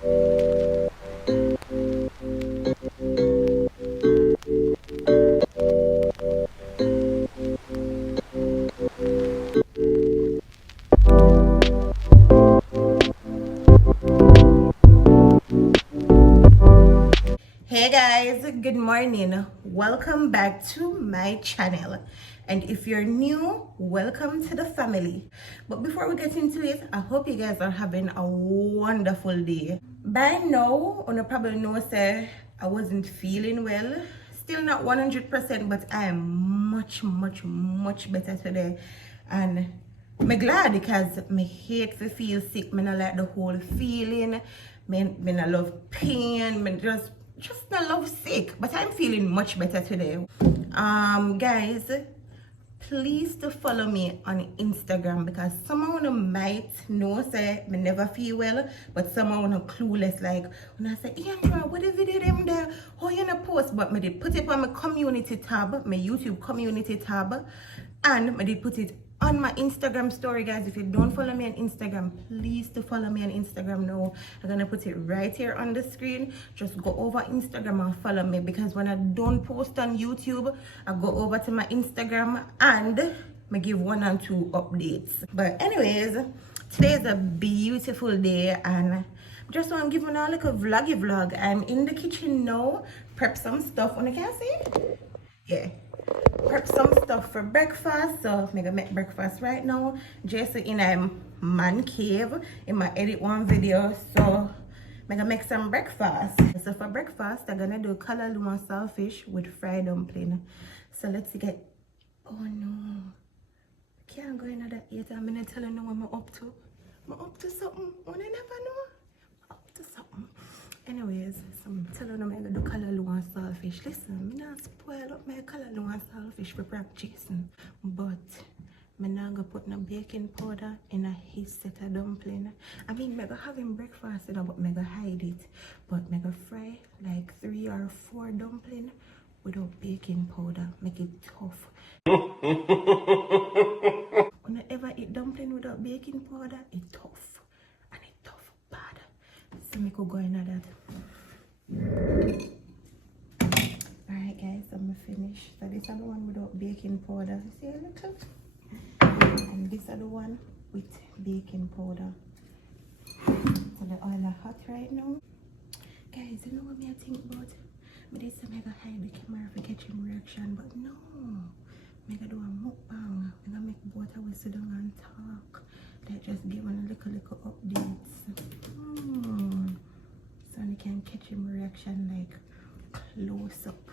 Hey guys, good morning. Welcome back to my channel. And if you're new, welcome to the family. But before we get into it, I hope you guys are having a wonderful day. By now, you probably know say I wasn't feeling well. Still not 100%, but I am much better today. And I'm glad because I hate to feel sick. I don't like the whole feeling. I love pain. I just not love sick. But I'm feeling much better today. Guys, please to follow me on Instagram because someone might know say me never feel well, but someone clueless like when I say, yeah, what the video them there? How you not post? But me did put it on my community tab, my YouTube community tab, and me did put it on my Instagram story. Guys, if you don't follow me on Instagram, please to follow me on Instagram now. I'm gonna put it right here on the screen. Just go over Instagram and follow me because when I don't post on YouTube, I go over to my Instagram and I give 1 and 2 updates. But anyways, today is a beautiful day and I just want to give you a little vloggy vlog. I'm in the kitchen now, prep some stuff. You can see? Yeah, prep some stuff for breakfast. So I'm gonna make breakfast right now. Just in a man cave. In my edit one video. So I'm gonna make some breakfast. So for breakfast, I'm gonna do kalaluma saltfish with fried dumpling. So let's get. Oh no, can't go in that yet. I'm gonna tell you what I'm up to. I'm up to something. I never know. Up to something. Anyways, so I'm telling them I'm gonna do kalaloo saltfish. Listen, I'm not spoil up my kalaloo saltfish for practicing, but I'm not gonna put no baking powder in a his set of dumpling. I mean, I'm gonna have him breakfast, you know, but I'm gonna hide it. But I'm gonna fry like 3 or 4 dumpling without baking powder. Make it tough. When I ever eat dumpling without baking powder, it's tough. And it's tough bad. So I could go in that. Alright guys, I'm finished. So this is the one without baking powder. See a little? And this is the one with baking powder. So the oil is hot right now. Guys, you know what I think about? But this time I gotta hide the camera for catching reaction, but no. I'm gonna do a mukbang. I'm gonna make both of us sit down and talk. Like just give one a little updates. So you can catch him reaction like close up.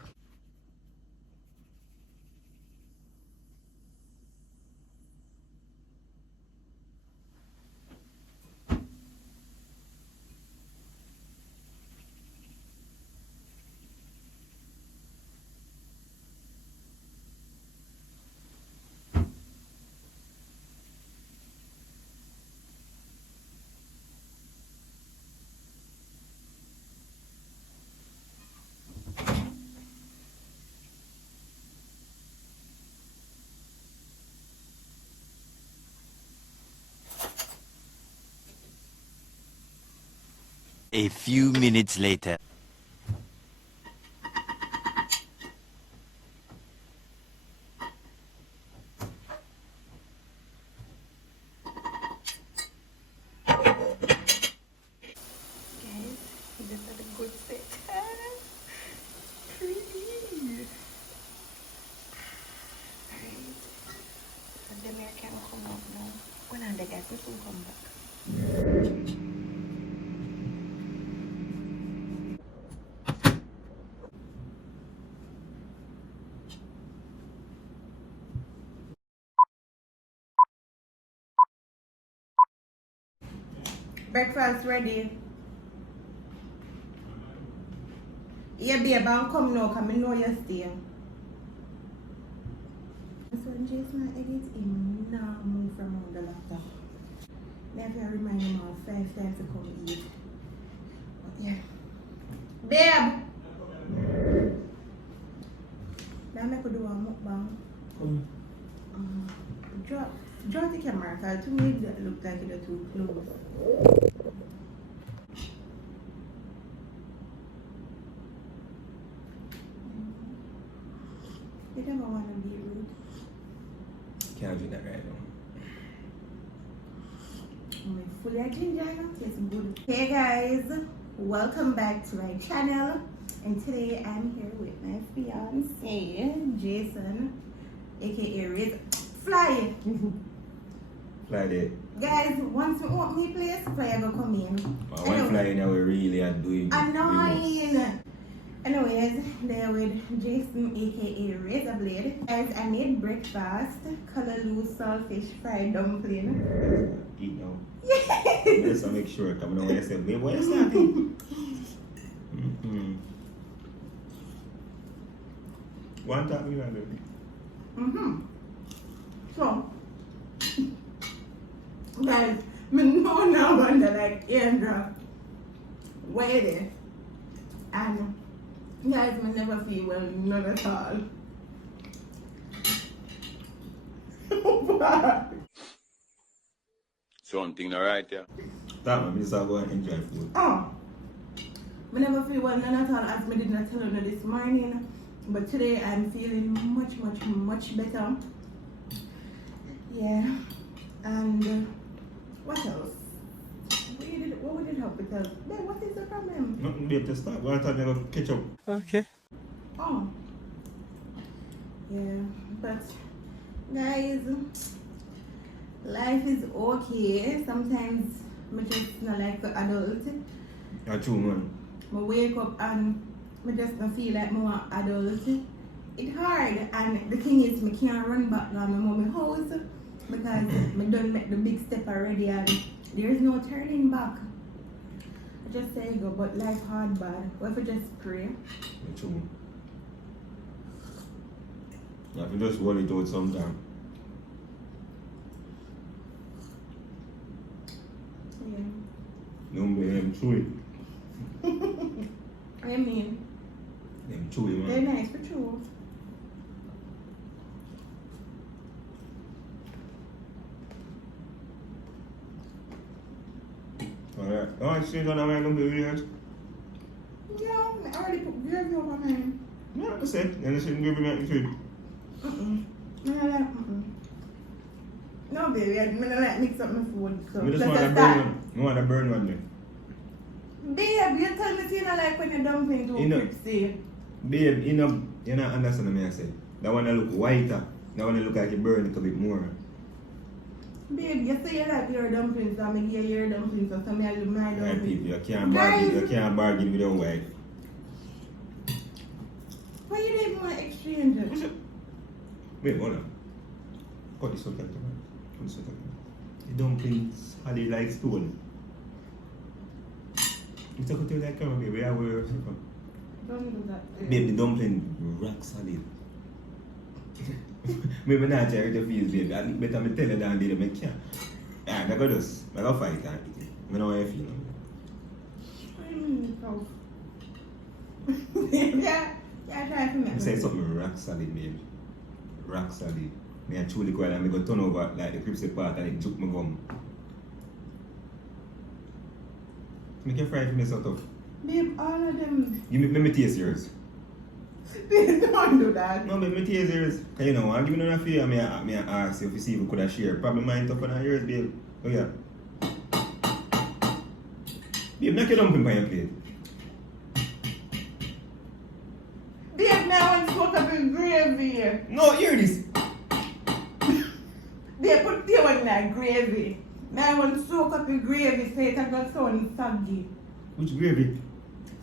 A few minutes later. Guys, this is a good set. Pretty. Alright. And then I can come up now. When I guys will soon come back. Breakfast ready. Yeah, babe, I'm come now because I know you stay. So Jason edit him now move from on the laptop. Maybe I remind him of 5 times to come eat. But yeah. Babe! Now I could do a mukbang. Draw the camera because to me that look like it's too close. never want to be rude. Can't do that right now. I'm fully a ginger. It's good. Hey guys, welcome back to my channel. And today I'm here with my fiance, Jason, aka Riz. Fly! Fly there. Guys, once we open the place, Fly will come in. One fly now we really are doing. Annoying! Anyways, there with Jason, aka Razor Blade. Guys, I made breakfast, colorless saltfish fried dumpling. Eat now. Yeah! Just to make sure, come on, when I say, babe, what is that? One time you have it. So, guys, me know now wonder like Andra, where it is. And guys, me never feel well, none at all. Something alright, yeah. That man, just go and enjoy food. Oh, me never feel well, none at all, as me did not tell you this morning. But today I'm feeling much better. Yeah, and what else? What would it help with else? Babe, what is the problem? Nothing babe to start. One time you go catch up. Okay. Oh, yeah, but guys, life is okay. Sometimes I just not like an adult. That's true, man. I wake up and I just don't feel like more adult. It's hard, and the thing is, I can't run back to my mom's house because I done make the big step already, and there is no turning back. I just say go, but life hard bad. What if I just pray? That's true. You have to just roll it out sometime. Yeah. No, them chewy. I mean, Them chewy, they're man. nice for true. Alright. Oh, I see that I'm going to be years. Yeah, I already put gravy over mine. Yeah, that's it. And it's in giving that food. No, baby, I don't like mix up my food. So I just let's want to burn start. one. I want to burn one then. Babe, you tell me you don't like when you dumpling too You know- crispy. Babe, you know, you not understand what I say. That one look whiter. That one look like it burn a little bit more. Babe, you say you like your dumplings, so I'm going to get your dumplings, so tell me I do my Right, dumplings. people, you can't bargain with your wife. Why you don't even want to exchange it? Wait, hold on. Cut this out, man. Cut this out. The dumplings are they like stone. You talk to you like camera, baby. I wear something. Don't do that. Babe, the dumpling rock solid. Maybe not try to feel, baby. I think better me tell you than did I can't. Yeah, I got this. I got fight and eat it. I know how you feel. What do you mean, cow? Yeah, try for me. I say something rock solid, baby. Rock solid. Me and truly go and I go turn over like the crispy part and it juke my gum. Make your fry for me sort of. Babe, all of them. Give me taste yours. Babe, don't do that. No, but me taste yours. Cause you know, I'm giving you a favor, me ask you if you see if we could have shared. Probably mine tougher than yours, babe. Oh yeah. Babe, knock your dumpling by your plate. Babe, now I want to soak up in gravy. No, hear this. Babe, put the one in that gravy. Now I want to soak up in gravy so it doesn't sound soggy. Which gravy?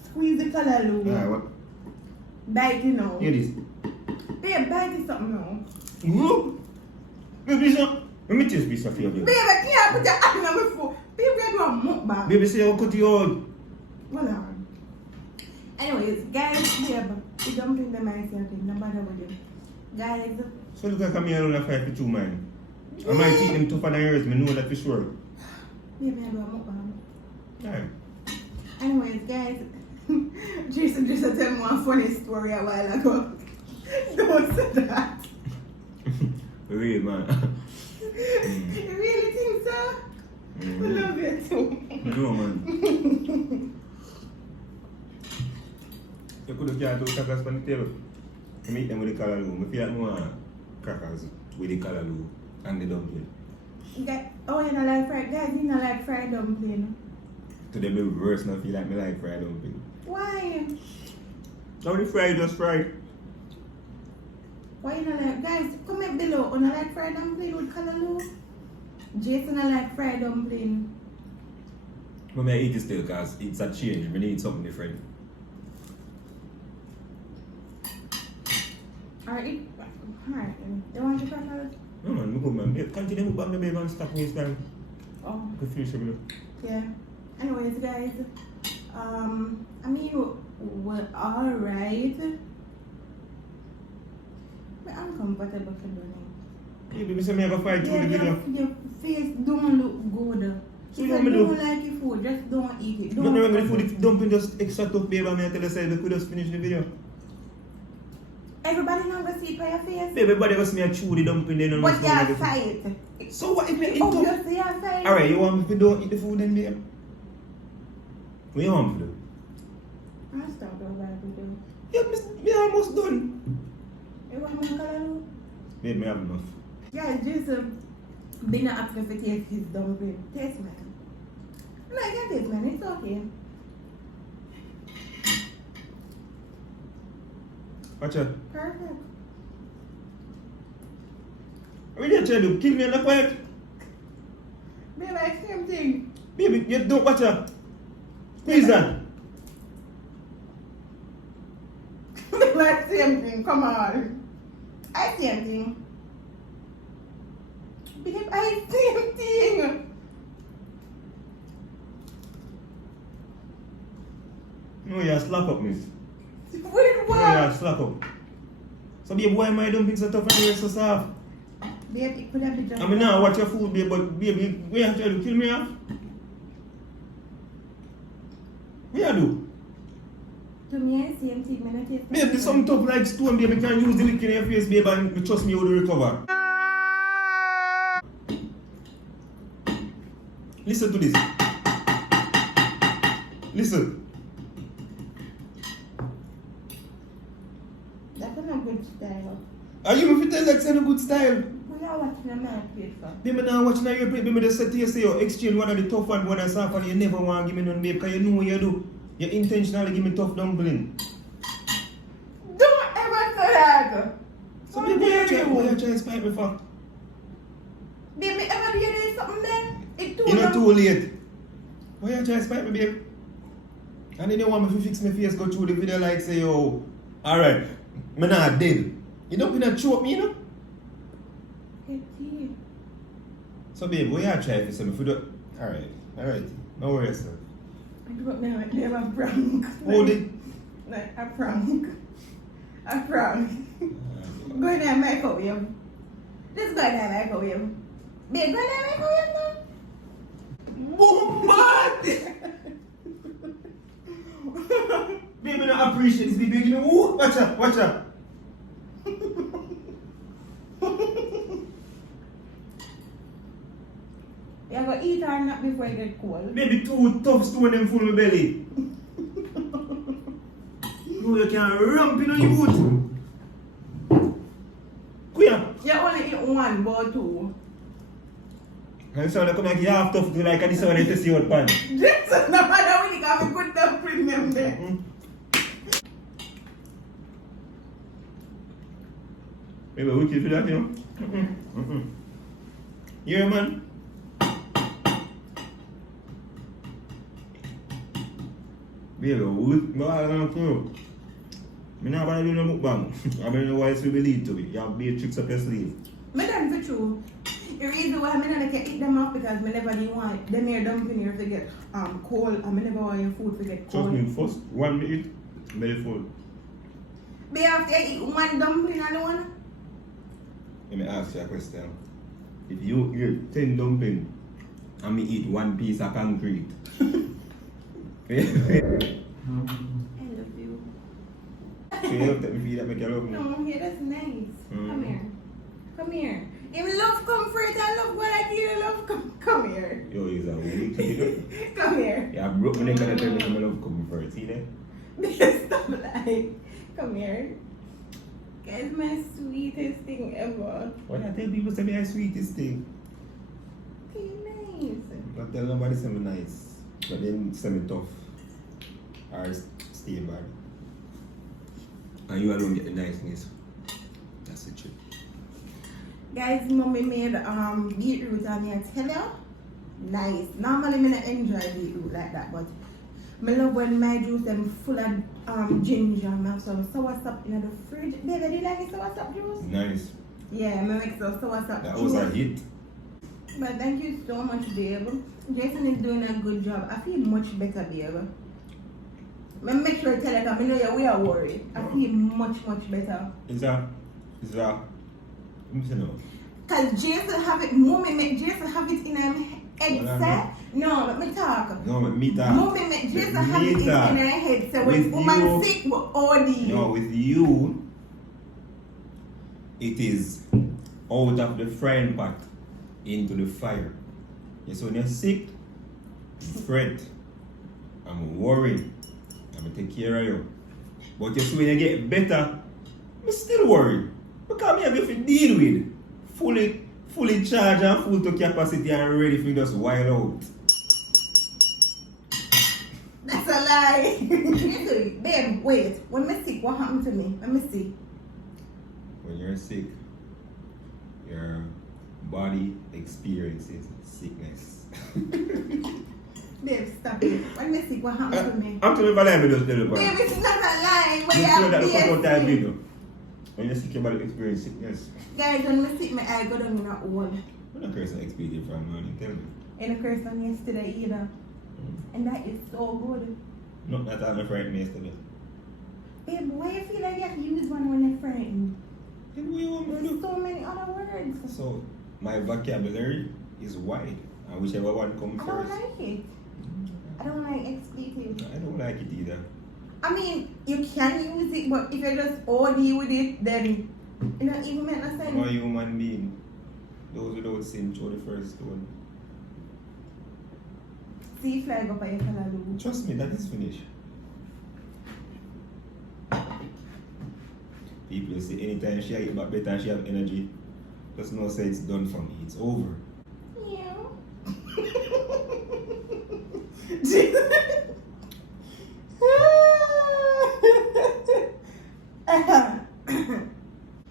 Squeeze the color, Lou. Alright, what? Bite, you know. Hear this. Babe, bite is something now. Whoop. Baby, so, let me taste this for you, baby. Babe, I can't put your hand on my food. Babe, I do a mukbang. Baby, say I'll cut you out. Hold on. Anyways, guys, babe, you don't think the myself in, no matter what you. Guys, So look like I'm here on a 5 for 2 man. I might eat them tougher than yours, me know that for sure. babe, I do a mukbang. Alright. Anyways, guys, Jason just tell me one funny story a while ago. Don't say that. Real man. You really think so? I love you too. No man. You could have got to tacos on the table. I meet them with the callaloo. I feel like more crackers with the callaloo and the dumpling. Oh, you don't like fried, guys, you don't like fried dumpling. To them, the reverse, I feel like me like fried dumpling. Why? Now the fried, just fried. Why you don't like, guys, comment below, you don't like fried dumpling with callaloo? Jason don't like fried dumpling. But I eat it still because it's a change. I need something different. Alright, you want to crackers? No man, I'm good man. Continue to back the baby and stop waste time. Oh. Good finish it. Yeah. Anyways, guys, I mean, well, alright. But I'm comfortable for doing it. Yeah, baby, say me have a fight through the video. Your face don't look good. So If you you want me to don't like your food, just don't eat it. No, no, the food is dumping just extra tough, baby. I'm tell you, say, we could just finish the video. Everybody not gonna see it by your face. Everybody was me a chew the dumpling, they don't But know you're fight. So what if me eat tough? Obviously you're fight. Alright, you want me to don't eat the food then, babe? What you want me to do? I'll stop over every day. Yeah, me almost done. You want me to call you? Babe, me have enough. Yeah, it's just been an actor for taste his dumpling. Taste man. No, I can taste man, it's okay. Watch out. Perfect. What are you trying to do? Kill me on the quiet? Babe, I same thing. Baby, you don't watch out. Please, then. Babe, I same thing, come on. I same thing. Babe, I same thing. No, you slap up, miss. Wait, No, what? you slap up. So, babe, why am I dumping so tough and you're so soft? Babe, it could have been just. I mean, now watch your food, babe, but baby, we have to kill me off. What you do? To me, I same thing, man. I taste. Babe, there's something tough like stone, baby. Can't use the lick in your face, babe, and trust me, you will recover. Listen to this. Listen. That's not a good style. Are you going to tell that's a good style? We are watching a man play for. Baby, now watching your plate, baby, just say to you, say, you exchange one of the tough one and soft one, you never want to give me none, babe, because you know what you do. You intentionally give me tough dumpling. Don't ever say that. So, How babe, dare what you you? trying to spite me for? Babe, me ever do you do something then? It's too You're not long. too late. Why you trying to spite me, babe? And then you want me to fix my face, go through the video like, say, yo, alright, I'm not dead. You don't gonna choke me, you know? Hey, So, babe, what you trying to say? If you do... Alright. No worries, sir. I don't know, they have a prank. Hold it. Like a prank. A prank. Go in there, microwave. Let's go in there, microwave. Babe, go in there, microwave now. Woman! Baby, I appreciate this, baby. You know, ooh, watch out. You have to eat or not before you get cold. Baby, too tough stone them full my belly. No, you can't rump in on your boot. Queer. You only eat one, but two. And so I come like you have tough to like, and this one to see what pan. Just no matter when you got me good dumpling them there. Baby, wicked for that, you know? Yeah, man. Baby, what? I don't know. I'm not going to do no mukbang. I don't know why it's will lead to it. You have big tricks up your sleeve. Me done for true. The reason why I never can eat them off because I never did want them here dumpling here to get cold and I never want your food to get Trust cold. me, first 1 minute, very full. But after I eat one dumpling alone, Let me ask you a question. If you eat 10 dumplings and me eat 1 piece of concrete, I love you. so you have to take me feed that make you love me? No, yeah, that's nice. Mm. Come here. Come here. You love comfort, I love what I do, love come here. Yo, he's a weak kid. Come here. Yeah, I broke my neck and I tell me I love coming first. See that? Stop lying. Come here. Guys, my sweetest thing ever. Why I tell people say me the sweetest thing? Okay, nice. Not tell nobody say me nice. But then say me tough. Or stay bad. And you alone get the niceness. That's the truth. Guys, mommy made beetroot and I tell you, nice. Normally I don't enjoy beetroot like that, but I love when my juice them full of ginger and have some soursop in the fridge. Baby, do you like the soursop juice? Nice. Yeah, I make some soursop That juice. was a hit. But thank you so much, babe. Jason is doing a good job. I feel much better, babe. I make sure I tell you because I know we are worried. I feel much better. Is that? Let me see now. Because Jason have it, mommy make Jason have it in him head set. No, let me talk. No, but me talk. Mommy make Jason have it in her head set. When With woman you- sick, we OD. No, with you, it is out of the frying pan into the fire. Yeah, so when you're sick, I'm fret. I'm worried. I'm gonna take care of you. But you see, when you get better, I'm still worried. Because me have to deal with fully charged and full to capacity and ready for just wild out. That's a lie. Listen, babe, wait. When me sick, what happened to me? Let me see. When you're sick, your body experiences sickness. Babe, stop it. When me sick, what happened to me? I'm telling you, I'm just telling you. Babe, it's not a lie. When You you feel have that the couple time BSC. video. When you're sick, your body experience sickness. Guys, when me sick, my eye go down in a hole. When a person experience from morning, tell me. And the curse on yesterday either. And that is so good. Not that I'm frightened yesterday. Babe, why you feel like you have to use one when you're frightened? Then what you want me to There's do? so many other words. So, my vocabulary is wide. And whichever one comes I don't first. like it. I don't like expletives. I don't like it either. I mean, you can use it, but if you just OD with it, then it don't even make no I'm a sense. human being. Those without sin throw the first stone. See flag up at your callaloo. Trust me, that is finished. People say anytime she get back better and she have energy, just know say it's done for me. It's over.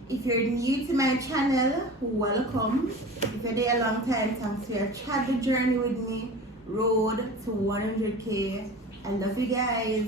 If you're new to my channel, welcome. If you're there a long time, thanks for your chat the journey with me. Road to 100K. I love you guys.